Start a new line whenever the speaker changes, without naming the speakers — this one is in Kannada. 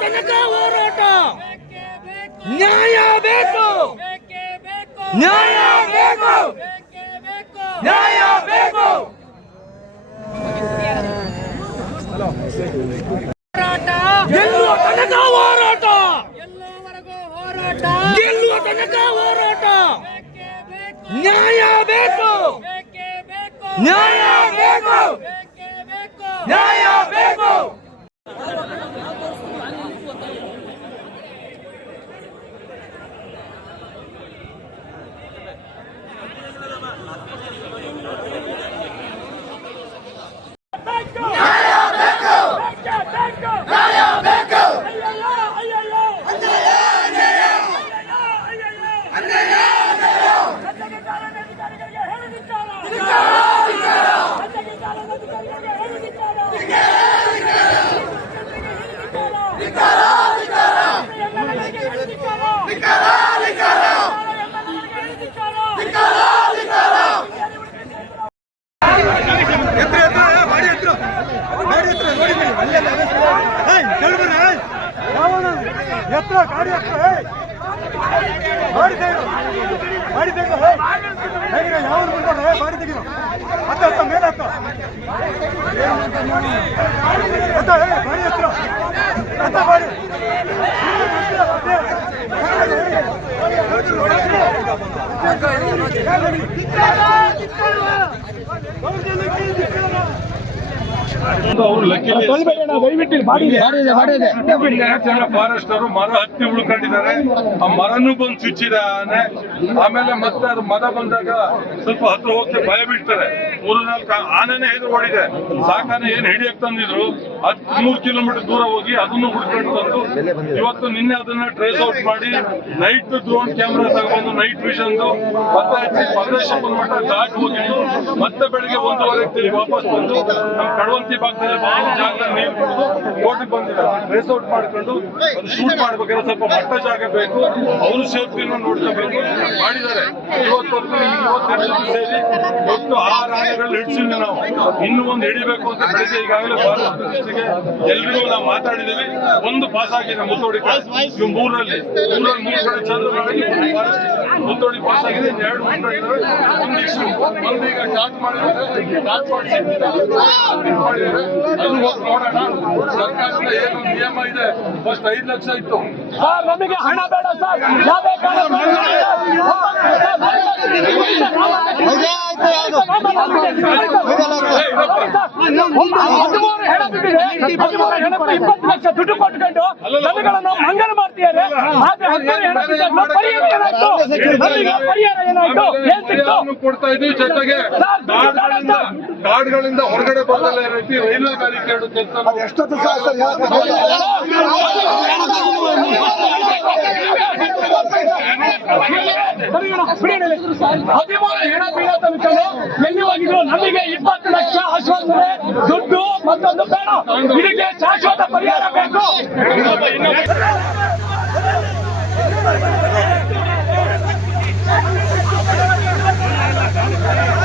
ತನಕ ಹೋರಾಟ. ನ್ಯಾಯ ಬೇಕು. ನ್ಯಾಯ ಬೇಕು. ನ್ಯಾಯ ಬೇಕು.
ಹೋರಾಟ
ಗೆಲ್ಲುವ ತನಕ ಹೋರಾಟ
ಎಲ್ಲವರೆಗೂ ಹೋರಾಟ.
ಗೆಲ್ಲುವ ತನಕ ಹೋರಾಟ. ನ್ಯಾಯ ಬೇಕು. ನ್ಯಾಯ ಬೇಕು. ನ್ಯಾಯ ಬೇಕು.
ಎತ್ರ ಗಾಡಿ ಎತ್ರ ಗಾಡಿ ತೆಗೆದು ಗಾಡಿ ತೆಗೆದು ಹೇಗಿದೆ ಯಾವ್ದು ಬಿಡ್ಬಾರ್ದು ಹೇ ಗಾಡಿ ತೆಗೆದು ಹತ್ತ ಹತ್ತ ಮೇಲೆ ಹತ್ತ ಹತ್ತ ಹೇ ಗಾಡಿ ಎತ್ರ ಹತ್ತ ಗಾಡಿ
ಅವರು ಫಾರೆಸ್ಟ್ ಅವರು ಮರ ಹತ್ತಿ ಉಳ್ಕೊಂಡಿದ್ದಾರೆ. ಆ ಮರನು ಬಂದು ಚುಚ್ಚಿದಾನೆ ಆಮೇಲೆ ಮತ್ತೆ ಅದು ಮರ ಬಂದಾಗ ಸ್ವಲ್ಪ ಹತ್ರ ಹೋಗಿ ಭಯ ಬಿಡ್ತಾರೆ ಮೂರು ನಾಲ್ಕು ಆನೆನೆ ಹೆದರು ಓಡಿದೆ. ಸಾಕಾನೆ ಏನ್ ಹಿಡಿಯಕ್ ತಂದಿದ್ರು? ಹತ್ ಮೂರ್ ಕಿಲೋಮೀಟರ್ ದೂರ ಹೋಗಿ ಅದನ್ನು ಹುಡ್ಕೊಂಡು ತಂದು ಇವತ್ತು ನಿನ್ನೆ ಅದನ್ನ ಟ್ರೇಸ್ ಔಟ್ ಮಾಡಿ ನೈಟ್ ಡ್ರೋನ್ ಕ್ಯಾಮ್ರಾ ತಗೊಂಡು ನೈಟ್ ವಿಷನ್ ಮತ್ತೆ ಹಚ್ಚಿ ಪ್ರದೇಶ ಬಂದ್ಬಿಟ್ಟು ದಾಟಿ ಹೋಗಿದ್ದು ಮತ್ತೆ ಬೆಳಿಗ್ಗೆ ಒಂದೂವರೆಗೆ ತಿರುಗಿ ವಾಪಸ್ ಬಂದು ನಮ್ಮ ಕಡವಂತಿ ಭಾಗದಲ್ಲಿ ಬಹಳ ಜಾಗದಲ್ಲಿ ನೀರು ಕೋರ್ಟಿಗೆ ಬಂದಿದ್ದಾರೆ. ರೇಸ್ಔಟ್ ಔಟ್ ಮಾಡ್ಕೊಂಡು ಶೂಟ್ ಮಾಡ್ಬೇಕಾದ್ರೆ ಸ್ವಲ್ಪ ಮಟ್ಟ ಜಾಗ ಬೇಕು. ಅವರು ಸೇಫ್ಟಿನ ನೋಡ್ಕೋಬೇಕು ಮಾಡಿದ್ದಾರೆ. ಇವತ್ತೊಂದು ಇವತ್ತೆರಡು ಸೇರಿ ಒಟ್ಟು ಆರು ಆನೆಗಳು ಹಿಡಿಸಿದ್ವಿ ನಾವು. ಇನ್ನೂ ಒಂದು ಹಿಡಿಬೇಕು ಅಂತ ಬೆಳಿಗ್ಗೆ ಈಗಾಗಲೇ ಬಹಳಷ್ಟು ಎಲ್ರಿಗೂ ನಾವು ಮಾತಾಡಿದ್ದೀವಿ. ಒಂದು ಪಾಸ್ ಆಗಿದೆ ಮುತ್ತೋಡಿ ಇವು ಮೂರಲ್ಲಿ ಮೂರಲ್ಲಿ ಮೂರು ಕಡೆ ಚಂದ್ರಗಳಲ್ಲಿ ಮುತ್ತೋಡಿ ಪಾಸ್ ಆಗಿದೆ ಇನ್ನು ಎರಡು ಒಂದು ಇಶ್ಯೂ ಒಂದು ಈಗ ಟಾಟ್ ಮಾಡಿದ್ದಾರೆ ಟಾಟ್ ಮಾಡಿಸಿ ಮಾಡಿದ್ದಾರೆ ಹೋಗಿ ನೋಡೋಣ. ಸರ್ಕಾರದಿಂದ ಏನು ನಿಯಮ ಇದೆ? ಫಸ್ಟ್ ಐದು ಲಕ್ಷ ಇತ್ತು.
ಸರ್ ನಮಗೆ ಹಣ ಬೇಡ ಸರ್. ಯಾವುದೇ ಹೆಣಕ್ಕೆ ಇಪ್ಪತ್ತು ಲಕ್ಷ ದುಡ್ಡು ಕೊಟ್ಕೊಂಡು ಜನಗಳನ್ನು ಮಂಗನ ಮಾಡ್ತಿದ್ದಾರೆ. ಆದ್ರೆ ಹೆಣ ಬಿದ್ದದ್ದು ಪರಿಹಾರ ಏನಾಯ್ತು? ಪರಿಹಾರ ಏನಾಯ್ತು? ಏನ್ ಸಿಕ್ತು?
ಕೊಡ್ತಾ ಇದ್ವಿ ಜೊತೆಗೆ. ಕಾರ್ಡ್ಗಳಿಂದ ಕಾರ್ಡ್ಗಳಿಂದ ಹೊರಗಡೆ ಬರಲ್ಲ ರೀತಿ ರೈಲ್ವೆ ಬ್ಯಾರಿಕೇಡ್ ಕೆಲಸ
ಎಷ್ಟೊತ್ತು ಸರ್
ಹದಿಮೂರು ಹೆಣ ಬೀಳ ತನಕ ಎಲ್ಲಿ ಹೋಗಿದ್ರು? ನಮಗೆ ಇಪ್ಪತ್ತು ಲಕ್ಷ ಆಶ್ವಾಸನೆ. ದುಡ್ಡು ಮತ್ತೊಂದು ಬೇಡ ಇದಕ್ಕೆ ಶಾಶ್ವತ ಪರಿಹಾರ ಬೇಕು Thank you.